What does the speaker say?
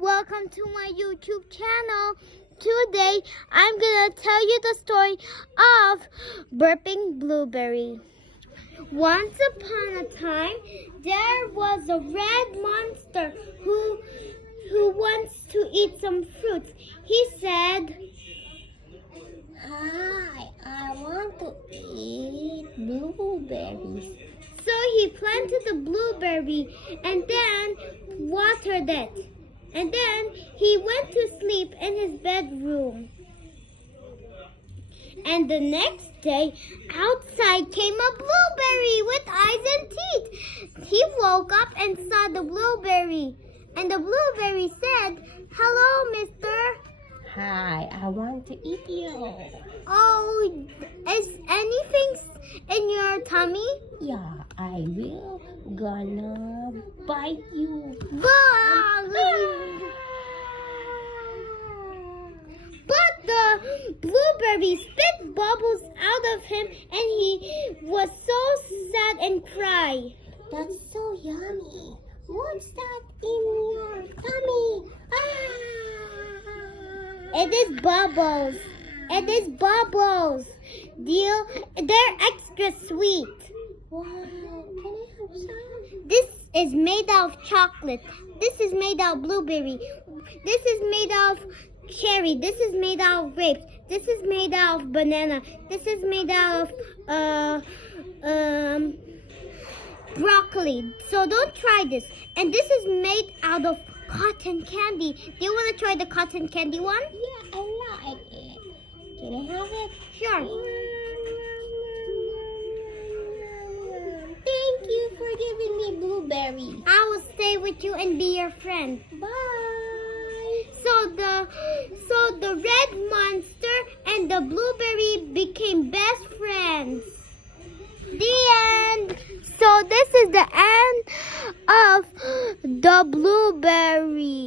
Welcome to my YouTube channel. Today I'm gonna tell you the story of burping blueberry. Once upon a time, there was a red monster who wants to eat some fruits. He said, Hi, I want to eat blueberries. so he planted the blueberry and then watered it. And then he went to sleep in his bedroom. And the next day, outside came a blueberry with eyes and teeth. He woke up and saw the blueberry. And the blueberry said, "Hello, mister. Hi, I want to eat you. Oh, is anything in your tummy?" Yeah, I will gonna bite you. But the blueberry spit bubbles out of him and he was so sad and cried. That's so yummy. What's that in your tummy? It is bubbles. It is bubbles. They're extra sweet. Wow, can I have some? This is made out of chocolate. This is made out of blueberry. This is made out of cherry. This is made out of grapes. This is made out of banana. This is made out of broccoli. So don't try this. And this is made out of cotton candy. Do you want to try the cotton candy one? Yeah, I like it. Can I have it? Sure. Thank you for giving me blueberry. I will stay with you and be your friend. Bye. So the red monster and the blueberry became best friends. The end. So this is the end of the blueberry.